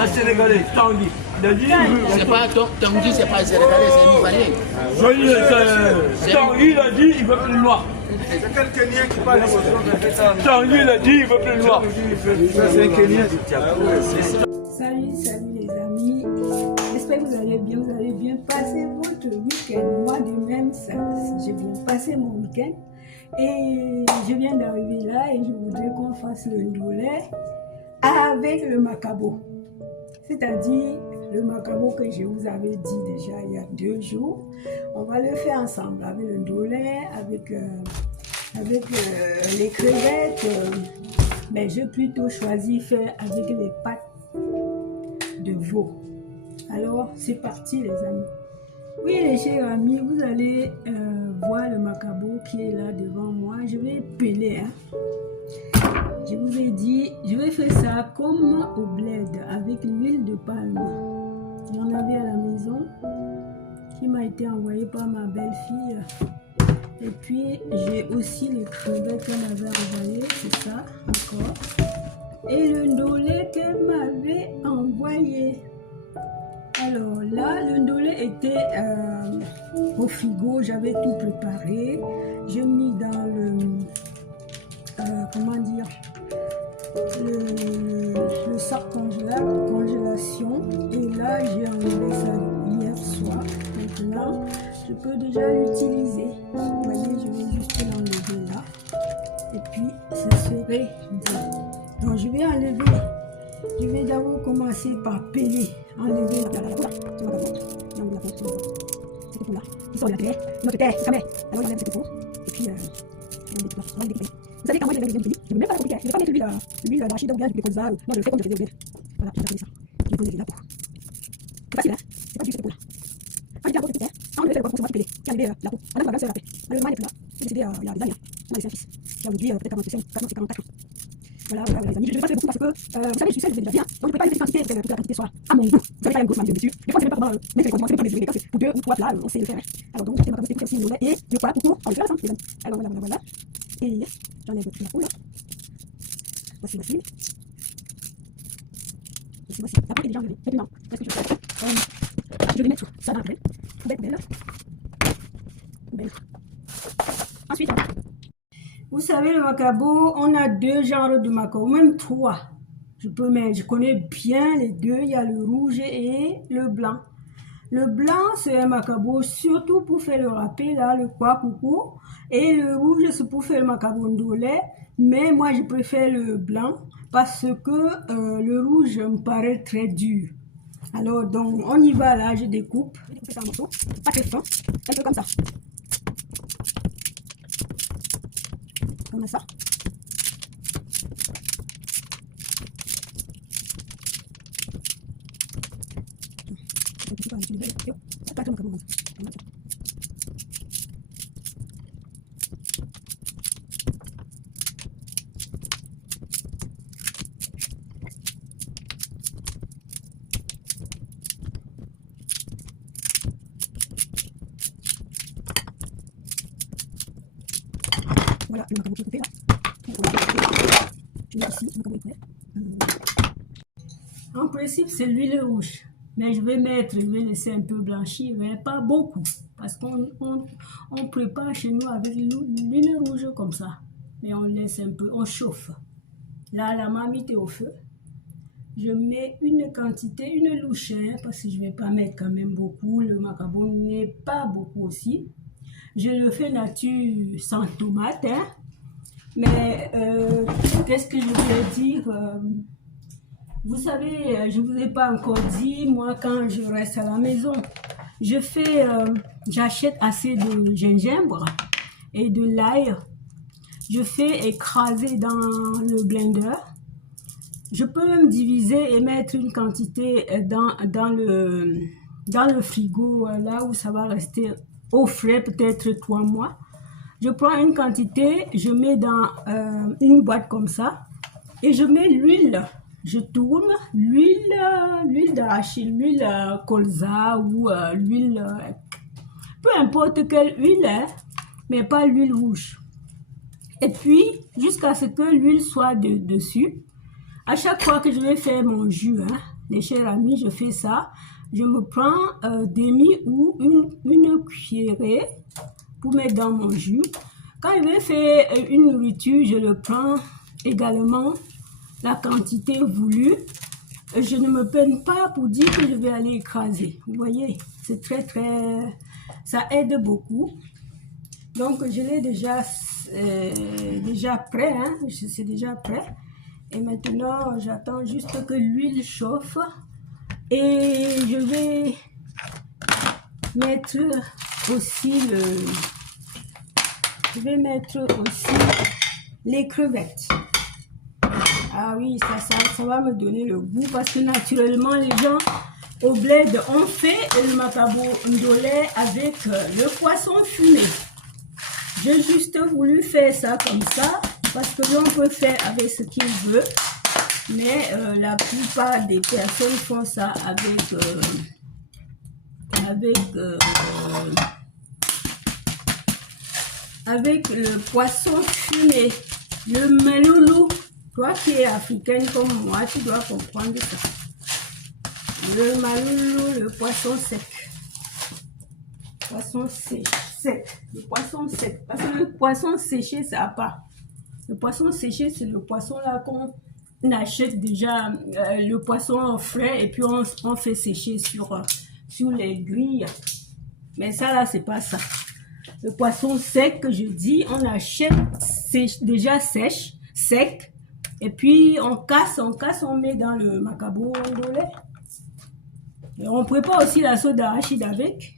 Un Sénégalais, Tanguy. Il a dit. C'est pas Tanguy, c'est pas Sénégalais, c'est un Ivoirien. Tanguy, il a dit, il veut plus noir. C'est quel Kenyan qui parle Tanguy, il a dit, il veut plus noir. C'est un Kenyan. Salut les amis. J'espère que vous allez bien passer votre week-end. Moi de même, j'ai bien passé mon week-end. Et je viens d'arriver là et je voudrais qu'on fasse le ndolé avec le macabo. C'est-à-dire le macabo que je vous avais dit déjà il y a 2 jours. On va le faire ensemble avec le ndolé, avec les crevettes. Mais j'ai plutôt choisi faire avec les pâtes de veau. Alors, c'est parti les amis. Oui les chers amis, vous allez voir le macabo qui est là devant moi. Je vais peler. Je vous ai dit, je vais faire ça comme au bled avec l'huile de palme. J'en avais à la maison qui m'a été envoyée par ma belle-fille. Et puis, j'ai aussi les crevettes qu'elle avait envoyées, c'est ça encore. Et le ndolé qu'elle m'avait envoyé. Alors là, le ndolé était au frigo, j'avais tout préparé. J'ai mis dans le, comment dire, le sac congélable de congélation. Et là, j'ai enlevé ça hier soir. Maintenant, je peux déjà l'utiliser. Vous voyez, je vais juste l'enlever là. Et puis, ça serait bien. Donc, je vais enlever. Je vais d'abord commencer par peler. Enlever la peau. Tu vois, j'enlève la peau. Cette peau là. Qui sort de la terre. Notre terre, ça met. Alors, j'enlève cette peau. Et puis, on va le découper. Vous savez comment je vais le découper? Je ne vais même pas la compliquer. Je ne vais pas mettre l'huile d'arachide ou bien du colza. Non, je le fais comme je faisais au bled. Voilà, je vais faire ça. Je vais poser la peau. C'est facile, hein? C'est pas du tout cette peau là. Quand j'étais à côté de terre, on le fait le poisson, on va piquer. J'ai enlevé la peau. On a va se rappeler. Malheureusement, elle est plus là. J'ai décidé il y a des années. On a laissé un fils. Qui a aujourd'hui peut-être 44 ans. Voilà, les amis. Je ne vais pas faire beaucoup parce que, vous savez, je suis seule, je fais déjà bien. Donc, je ne peux pas laisser quantité pour que la quantité soit à mon goût. Vous savez, faire une grosse marge de dessus. Des fois, je ne sais même pas comment mettre les condiments, je ne sais pas mesurer. Quand c'est pour 2 ou 3 plats, on sait le faire. Alors, donc, j'ai ma quantité pour faire 6 millets et de quoi pour on le fait ensemble, les amis. Alors, voilà. Et j'enlève la peau là. Voici. Voici. La peau est déjà enlevée. Maintenant, qu'est-ce que je fais? Je vais mettre ça dans la poubelle. Poubelle. Ensuite, vous savez, le macabo, on a 2 genres de macabo, même 3. Je connais bien les 2. Il y a le rouge et le blanc. Le blanc, c'est un macabo surtout pour faire le râpé, là, le kwakoukou. Et le rouge, c'est pour faire le macabo ndolé. Mais moi, je préfère le blanc parce que le rouge me paraît très dur. Alors, donc, on y va là, je découpe. Je découpe ça en morceaux, pas très fin, un peu comme ça. Comme ça. Voilà, le macabo qui est coupé là. Je mets ici, le macabo est prêt. En principe, c'est l'huile rouge. Mais je vais laisser un peu blanchir, mais pas beaucoup. Parce qu'on prépare chez nous avec l'huile rouge comme ça. Mais on laisse un peu, on chauffe. Là, la marmite est au feu. Je mets une quantité, une louchère, parce que je ne vais pas mettre quand même beaucoup. Le macabo n'est pas beaucoup aussi. Je le fais nature sans tomate, hein. Mais qu'est-ce que je voulais dire? Vous savez, je ne vous ai pas encore dit, moi quand je reste à la maison, j'achète assez de gingembre et de l'ail. Je fais écraser dans le blender. Je peux même diviser et mettre une quantité dans le frigo, là où ça va rester au frais, peut-être 3 mois. Je prends une quantité, je mets dans une boîte comme ça et je mets l'huile. Je tourne l'huile d'arachide, l'huile colza ou l'huile, peu importe quelle huile, hein, mais pas l'huile rouge. Et puis, jusqu'à ce que l'huile soit dessus. À chaque fois que je vais faire mon jus, hein, les chers amis, je fais ça. Je me prends demi ou une cuillerée pour mettre dans mon jus. Quand je vais faire une nourriture, je le prends également la quantité voulue. Je ne me peine pas pour dire que je vais aller écraser. Vous voyez, c'est ça aide beaucoup. Donc, je l'ai déjà prêt, hein, c'est déjà prêt. Et maintenant, j'attends juste que l'huile chauffe et je vais mettre aussi les crevettes. Ah oui, ça va me donner le goût parce que naturellement, les gens au bled ont fait le macabo ndolé avec le poisson fumé. J'ai juste voulu faire ça comme ça parce que l'on peut faire avec ce qu'il veut, mais la plupart des personnes font ça avec le poisson fumé, le maloulou. Toi qui es africaine comme moi, tu dois comprendre ça. Le maloulou, le poisson sec. Poisson sec. Le poisson sec. Parce que le poisson séché, ça n'a pas. Le poisson séché, c'est le poisson là qu'on achète déjà, le poisson frais, et puis on fait sécher sur les grilles. Mais ça là, c'est pas ça. Le poisson sec que je dis, on achète déjà sec, et puis on casse, on met dans le macabo ndolé. Et on prépare aussi la sauce d'arachide avec.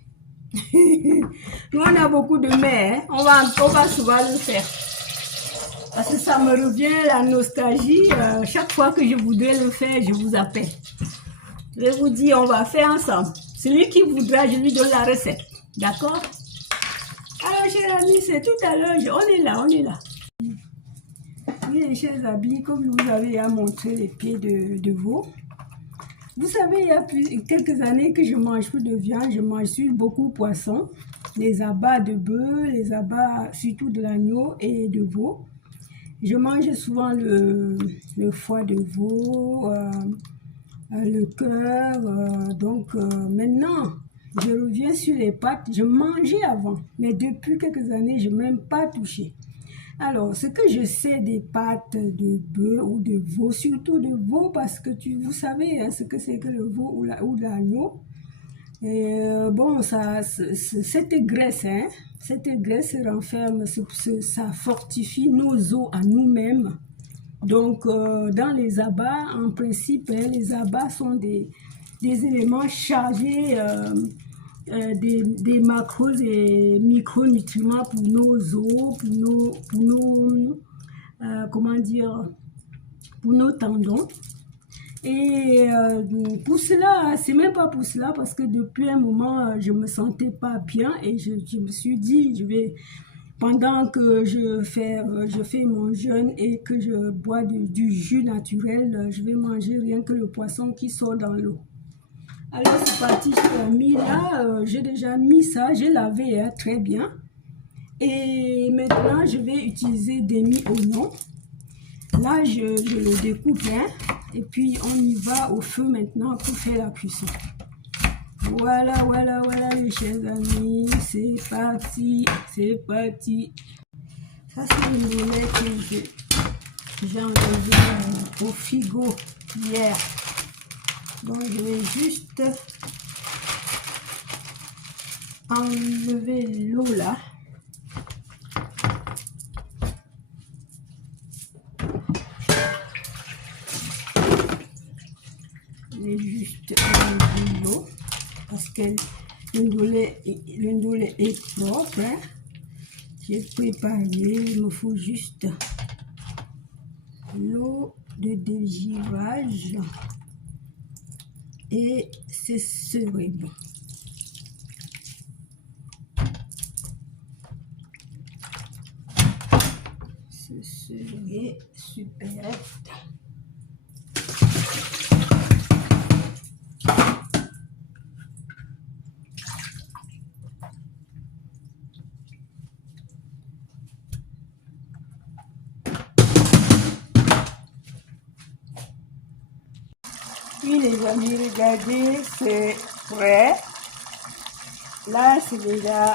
Nous, on a beaucoup de mer, hein. On va souvent le faire. Parce que ça me revient la nostalgie. Chaque fois que je voudrais le faire, je vous appelle. Je vais vous dire, on va faire ensemble. Celui qui voudra, je lui donne la recette. D'accord? Alors, chers amis, c'est tout à l'heure. On est là. Oui, les chers amis, comme je vous avais montré les pieds de veau. Vous savez, il y a quelques années que je mange plus de viande, je mange beaucoup de poissons, les abats de bœuf, les abats surtout de l'agneau et de veau. Je mange souvent le foie de veau, le cœur. Donc maintenant, je reviens sur les pâtes. Je mangeais avant, mais depuis quelques années, je n'ai même pas touché. Alors, ce que je sais des pâtes de bœuf ou de veau, surtout de veau, parce que vous savez hein, ce que c'est que le veau ou l'agneau. Bon, cette graisse renferme, ça fortifie nos os à nous-mêmes. Donc, dans les abats, en principe, hein, les abats sont des éléments chargés des macros et micronutriments pour nos os, pour nos tendons. Et pour cela, c'est même pas pour cela, parce que depuis un moment, je me sentais pas bien et je me suis dit, pendant que je fais mon jeûne et que je bois du jus naturel, je vais manger rien que le poisson qui sort dans l'eau. Alors c'est parti, j'ai mis là, j'ai déjà mis ça, j'ai lavé hein, très bien. Et maintenant, je vais utiliser des mi-oignons. Là, je le découpe, hein, et puis on y va au feu maintenant pour faire la cuisson. Voilà les chers amis, c'est parti. Ça c'est une boulette que j'ai enlevé au frigo hier. Donc je vais juste enlever l'eau là. Je vais juste enlever l'eau parce que l'indolé est propre. Hein. J'ai préparé, il me faut juste l'eau de dégivage et ce serait bon. Ce serait super. Oui les amis, regardez, c'est prêt. Là, c'est déjà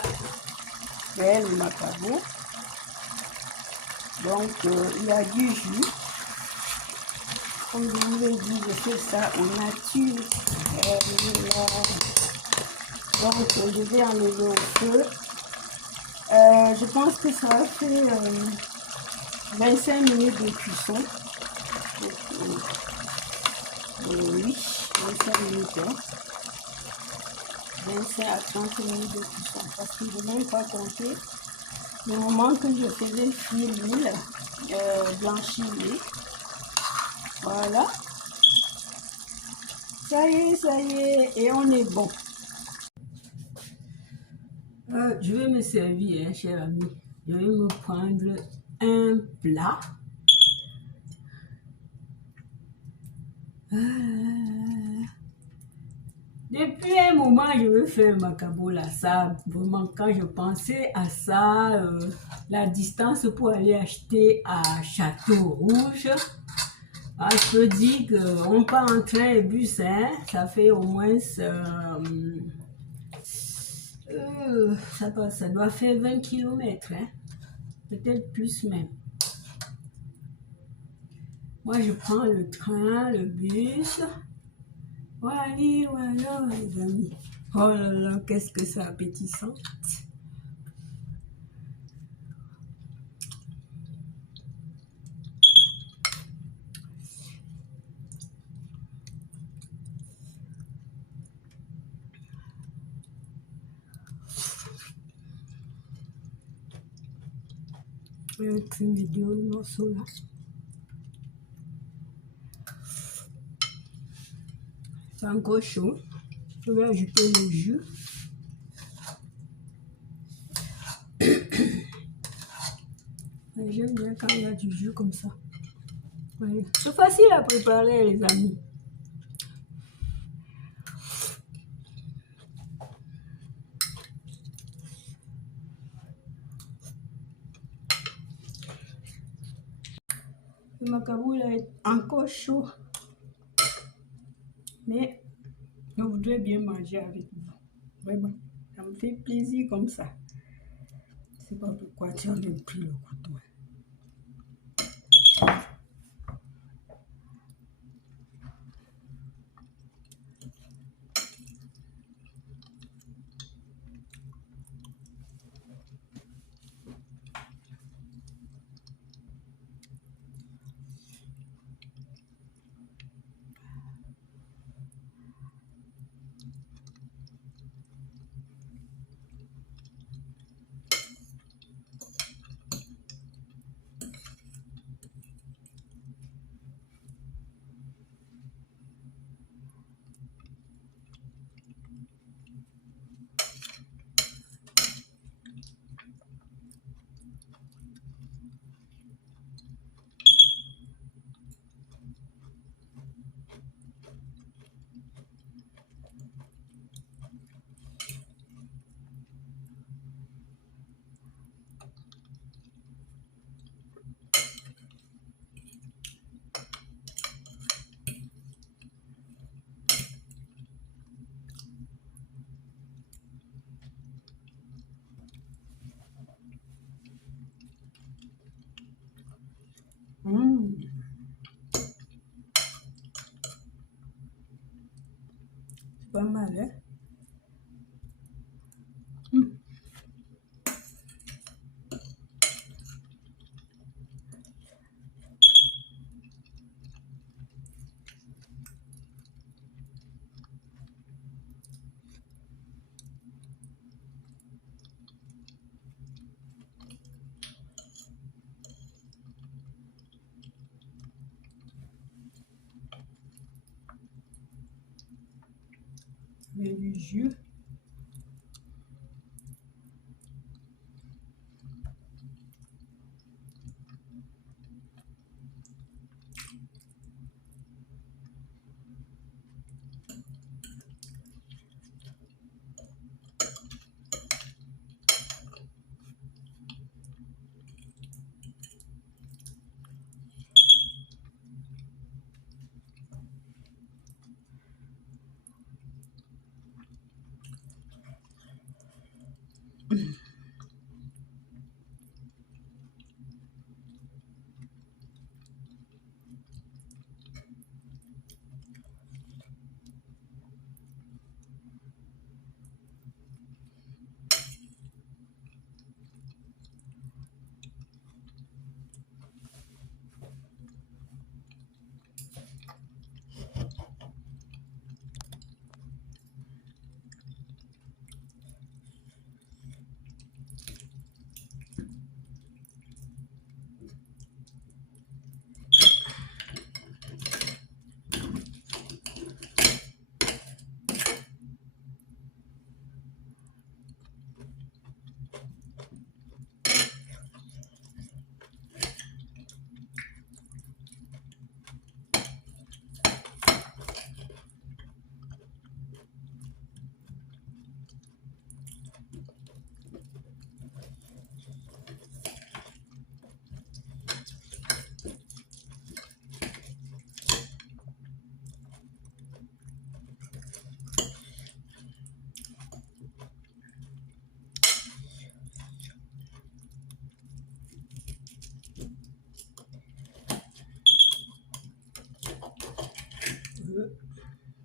prêt le macabo. Donc, il y a du jus. Comme je vous l'ai dit, je fais ça au nature. Voilà. Donc, je vais enlever au feu. Je pense que ça va faire 25 minutes de cuisson. Oui, 25 minutes. Hein. 25 à 30 minutes de cuisson. Parce que je n'ai même pas compté le moment que je faisais cuire l'huile, blanchir l'huile. Voilà. Ça y est, et on est bon. Je vais me servir, hein, cher ami. Je vais me prendre un plat. Depuis un moment, je veux faire macabo là. Ça, vraiment, quand je pensais à ça, la distance pour aller acheter à Château Rouge, je peux dire qu'on part en train et bus, hein, ça fait au moins, ça doit faire 20 km, hein, peut-être plus même. Moi, je prends le train, le bus. Voilà, voilà, les amis. Oh là là, qu'est-ce que c'est appétissant. Je vais mettre une vidéo, le morceau là. C'est encore chaud. Je vais ajouter le jus. J'aime bien quand il y a du jus comme ça. Ouais. C'est facile à préparer, les amis. Le macabo il est encore chaud. Mais je voudrais bien manger avec vous. Vraiment, ça me fait plaisir comme ça. Je ne sais pas pourquoi tu as même pris le couteau. jus.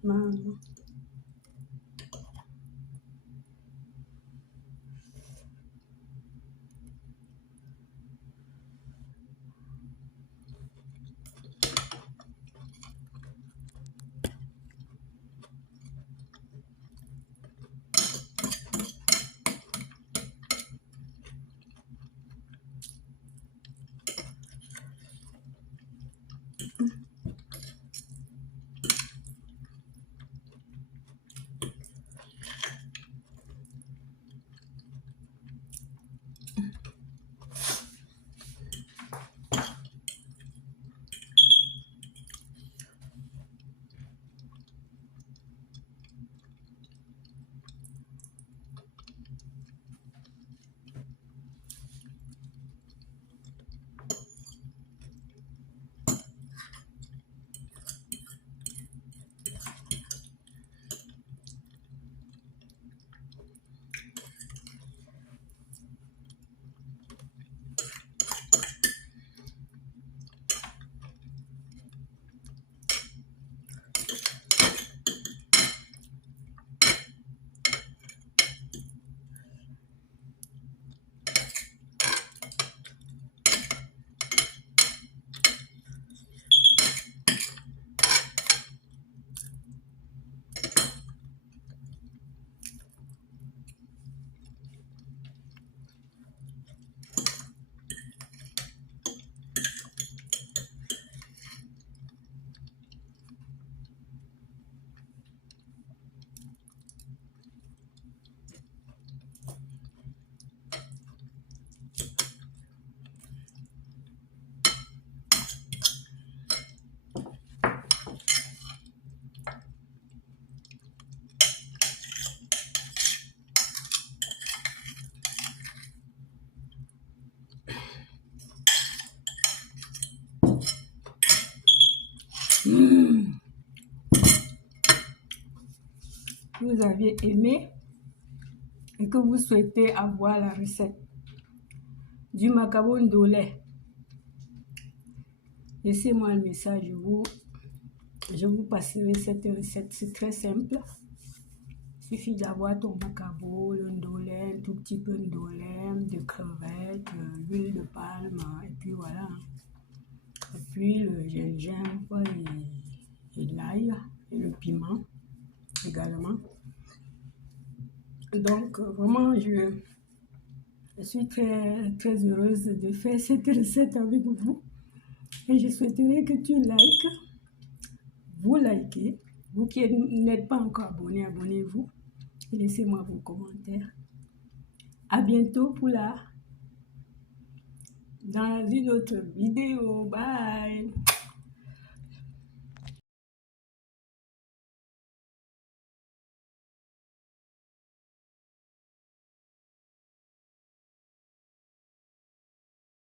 Maman. Vous aviez aimé et que vous souhaitez avoir la recette du macaron au lait, laissez-moi le message, je vous passerai cette recette. C'est très simple. Il suffit d'avoir ton macaron, le ndolé, un tout petit peu de ndolé, de crevettes, l'huile de palme, et puis voilà. Et puis le gingembre et l'ail et le piment également. Donc vraiment, je suis très, très heureuse de faire cette recette avec vous. Et je souhaiterais que tu likes, vous likez. Vous qui n'êtes pas encore abonné, abonnez-vous. et laissez-moi vos commentaires. À bientôt dans une autre vidéo. Bye!